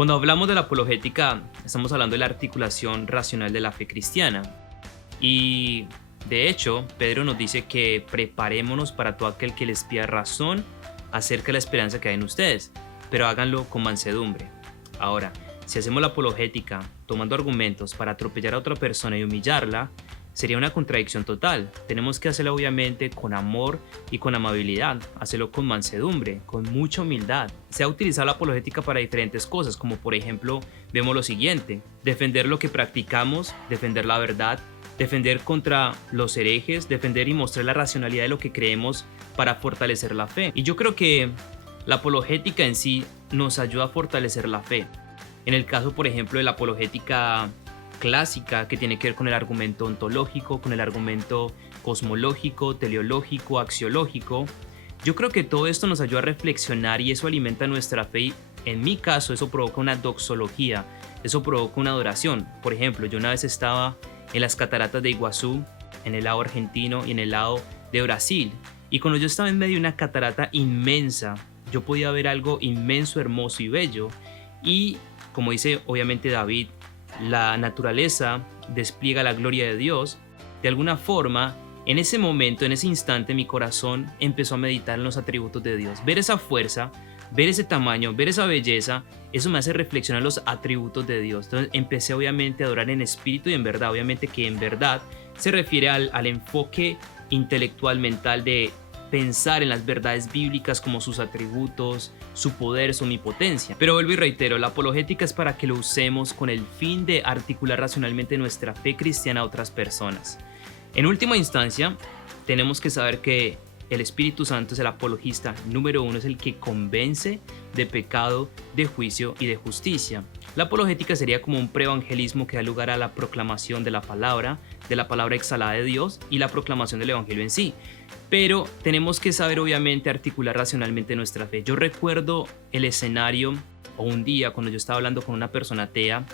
Cuando hablamos de la apologética, estamos hablando de la articulación racional de la fe cristiana. Y de hecho, Pedro nos dice que preparémonos para todo aquel que les pida razón acerca de la esperanza que hay en ustedes, pero háganlo con mansedumbre. Ahora, si hacemos la apologética tomando argumentos para atropellar a otra persona y humillarla, sería una contradicción total. Tenemos que hacerlo obviamente con amor y con amabilidad, hacerlo con mansedumbre, con mucha humildad. Se ha utilizado la apologética para diferentes cosas, como por ejemplo, vemos lo siguiente: defender lo que practicamos, defender la verdad, defender contra los herejes, defender y mostrar la racionalidad de lo que creemos para fortalecer la fe. Y yo creo que la apologética en sí nos ayuda a fortalecer la fe. En el caso, por ejemplo, de la apologética clásica, que tiene que ver con el argumento ontológico, con el argumento cosmológico, teleológico, axiológico, yo creo que todo esto nos ayuda a reflexionar y eso alimenta nuestra fe. Y en mi caso, eso provoca una doxología, eso provoca una adoración. Por ejemplo, yo una vez estaba en las cataratas de Iguazú, en el lado argentino y en el lado de Brasil, y cuando yo estaba en medio de una catarata inmensa, yo podía ver algo inmenso, hermoso y bello. Y como dice obviamente David, la naturaleza despliega la gloria de Dios. De alguna forma, en ese momento, en ese instante, mi corazón empezó a meditar en los atributos de Dios. Ver esa fuerza, ver ese tamaño, ver esa belleza, eso me hace reflexionar los atributos de Dios. Entonces empecé obviamente a adorar en espíritu y en verdad. Obviamente que en verdad se refiere al enfoque intelectual, mental de pensar en las verdades bíblicas como sus atributos, su poder, su omnipotencia. Pero vuelvo y reitero, la apologética es para que lo usemos con el fin de articular racionalmente nuestra fe cristiana a otras personas. En última instancia, tenemos que saber que el Espíritu Santo es el apologista número uno, es el que convence de pecado, de juicio y de justicia. La apologética sería como un preevangelismo que da lugar a la proclamación de la palabra exhalada de Dios y la proclamación del evangelio en sí. Pero tenemos que saber obviamente articular racionalmente nuestra fe. Yo recuerdo el escenario o un día cuando yo estaba hablando con una persona atea.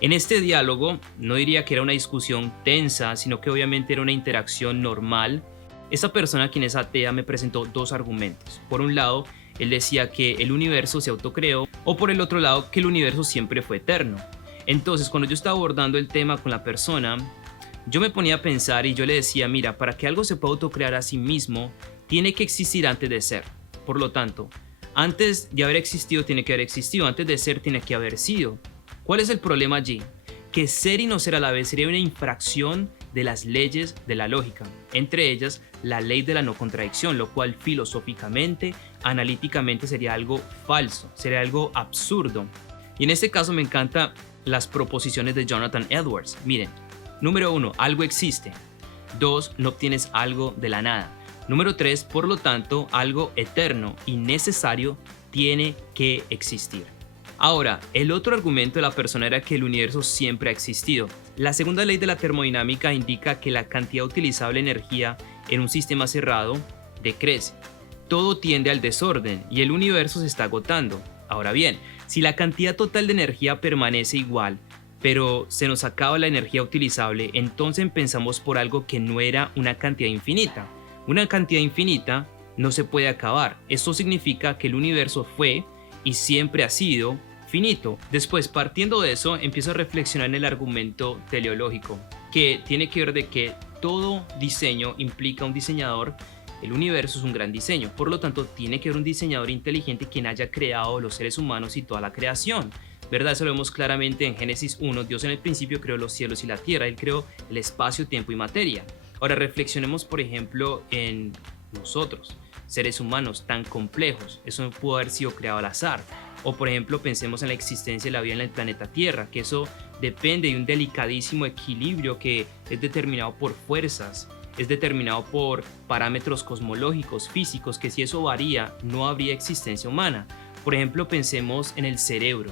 En este diálogo no diría que era una discusión tensa, sino que obviamente era una interacción normal. Esa persona, quien es atea, me presentó dos argumentos. Por un lado, él decía que el universo se autocreó, o por el otro lado, que el universo siempre fue eterno. Entonces, cuando yo estaba abordando el tema con la persona, yo me ponía a pensar y yo le decía, mira, para que algo se pueda autocrear a sí mismo, tiene que existir antes de ser. Por lo tanto, antes de haber existido, tiene que haber existido. Antes de ser, tiene que haber sido. ¿Cuál es el problema allí? Que ser y no ser a la vez sería una infracción de las leyes de la lógica, entre ellas la ley de la no contradicción, lo cual filosóficamente, analíticamente sería algo falso, sería algo absurdo. Y en este caso me encantan las proposiciones de Jonathan Edwards. Miren, número 1, algo existe. 2, no obtienes algo de la nada. Número 3, por lo tanto, algo eterno y necesario tiene que existir. Ahora, el otro argumento de la persona era que el universo siempre ha existido. La segunda ley de la termodinámica indica que la cantidad utilizable de energía en un sistema cerrado decrece. Todo tiende al desorden y el universo se está agotando. Ahora bien, si la cantidad total de energía permanece igual, pero se nos acaba la energía utilizable, entonces pensamos por algo que no era una cantidad infinita. Una cantidad infinita no se puede acabar. Esto significa que el universo fue y siempre ha sido finito. Después, partiendo de eso, empiezo a reflexionar en el argumento teleológico, que tiene que ver de que todo diseño implica un diseñador. El universo es un gran diseño, por lo tanto tiene que haber un diseñador inteligente quien haya creado los seres humanos y toda la creación, ¿verdad? Eso lo vemos claramente en Génesis 1, Dios en el principio creó los cielos y la tierra, Él creó el espacio, tiempo y materia. Ahora reflexionemos por ejemplo en nosotros, seres humanos tan complejos, eso no pudo haber sido creado al azar. O por ejemplo pensemos en la existencia de la vida en el planeta Tierra, que eso depende de un delicadísimo equilibrio que es determinado por fuerzas, es determinado por parámetros cosmológicos, físicos, que si eso varía no habría existencia humana. Por ejemplo pensemos en el cerebro.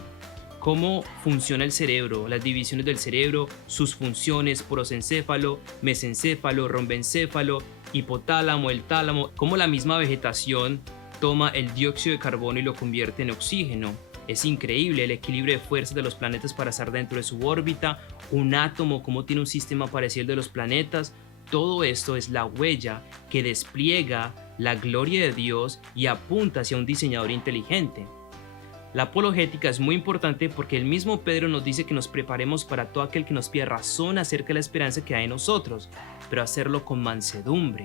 ¿Cómo funciona el cerebro? Las divisiones del cerebro, sus funciones, prosencéfalo, mesencéfalo, rombencéfalo, hipotálamo, el tálamo, cómo la misma vegetación toma el dióxido de carbono y lo convierte en oxígeno. Es increíble el equilibrio de fuerzas de los planetas para estar dentro de su órbita, un átomo, cómo tiene un sistema parecido al de los planetas. Todo esto es la huella que despliega la gloria de Dios y apunta hacia un diseñador inteligente. La apologética es muy importante porque el mismo Pedro nos dice que nos preparemos para todo aquel que nos pida razón acerca de la esperanza que hay en nosotros, pero hacerlo con mansedumbre.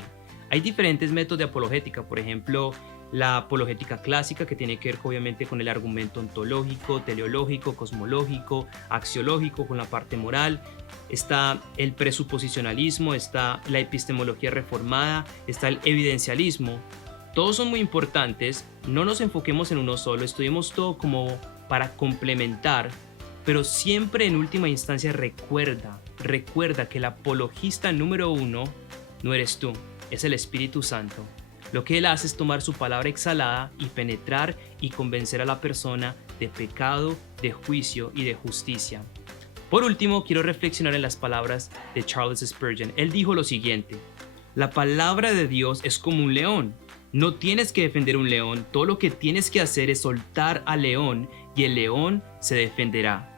Hay diferentes métodos de apologética, por ejemplo, la apologética clásica, que tiene que ver obviamente con el argumento ontológico, teleológico, cosmológico, axiológico, con la parte moral. Está el presuposicionalismo, está la epistemología reformada, está el evidencialismo. Todos son muy importantes, no nos enfoquemos en uno solo, estudiemos todo como para complementar, pero siempre en última instancia recuerda que el apologista número uno no eres tú, es el Espíritu Santo. Lo que Él hace es tomar su palabra exhalada y penetrar y convencer a la persona de pecado, de juicio y de justicia. Por último, quiero reflexionar en las palabras de Charles Spurgeon. Él dijo lo siguiente: la palabra de Dios es como un león. No tienes que defender un león, todo lo que tienes que hacer es soltar al león y el león se defenderá.